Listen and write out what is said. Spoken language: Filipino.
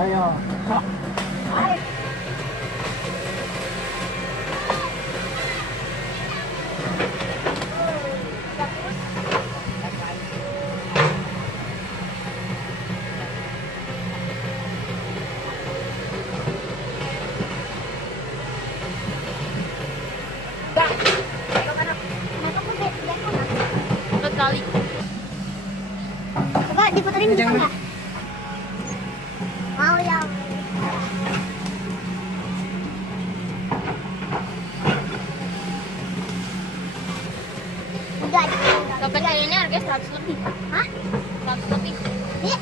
Ayo. Kali. Coba diputerin bisa nggak? Mau ya. Udah. Kapan kayaknya harga 100 lebih. Hah? 100 lebih.